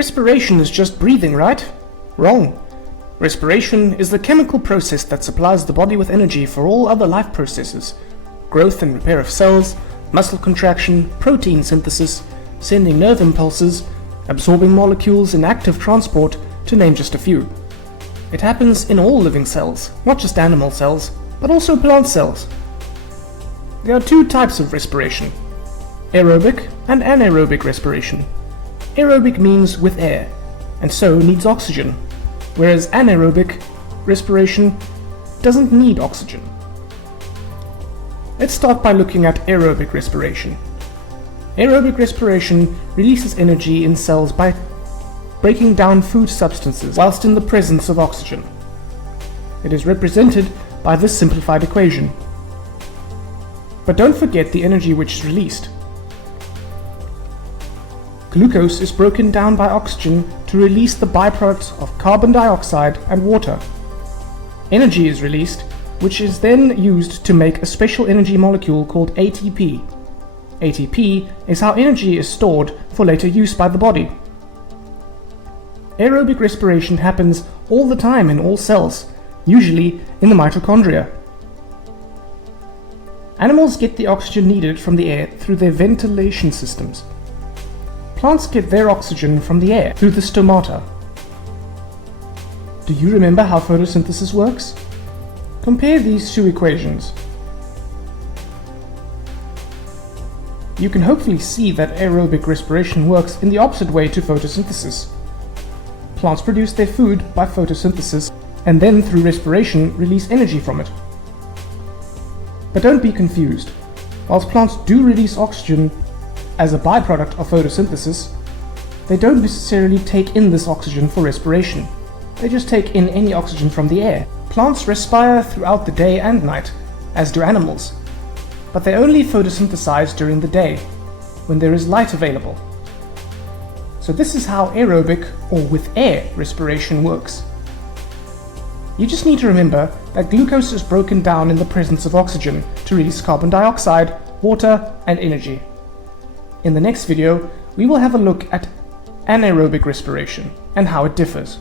Respiration is just breathing, right? Wrong. Respiration is the chemical process that supplies the body with energy for all other life processes. Growth and repair of cells, muscle contraction, protein synthesis, sending nerve impulses, absorbing molecules in active transport, to name just a few. It happens in all living cells, not just animal cells, but also plant cells. There are two types of respiration: aerobic and anaerobic respiration. Aerobic means with air, and so needs oxygen, whereas anaerobic respiration doesn't need oxygen. Let's start by looking at aerobic respiration. Aerobic respiration releases energy in cells by breaking down food substances whilst in the presence of oxygen. It is represented by this simplified equation. But don't forget the energy which is released. Glucose is broken down by oxygen to release the byproducts of carbon dioxide and water. Energy is released, which is then used to make a special energy molecule called ATP. ATP is how energy is stored for later use by the body. Aerobic respiration happens all the time in all cells, usually in the mitochondria. Animals get the oxygen needed from the air through their ventilation systems. Plants get their oxygen from the air through the stomata. Do you remember how photosynthesis works? Compare these two equations. You can hopefully see that aerobic respiration works in the opposite way to photosynthesis. Plants produce their food by photosynthesis and then through respiration release energy from it. But don't be confused. Whilst plants do release oxygen as a byproduct of photosynthesis, they don't necessarily take in this oxygen for respiration. They just take in any oxygen from the air. Plants respire throughout the day and night, as do animals, but they only photosynthesize during the day, when there is light available. So this is how aerobic, or with air, respiration works. You just need to remember that glucose is broken down in the presence of oxygen to release carbon dioxide, water, and energy. In the next video, we will have a look at anaerobic respiration and how it differs.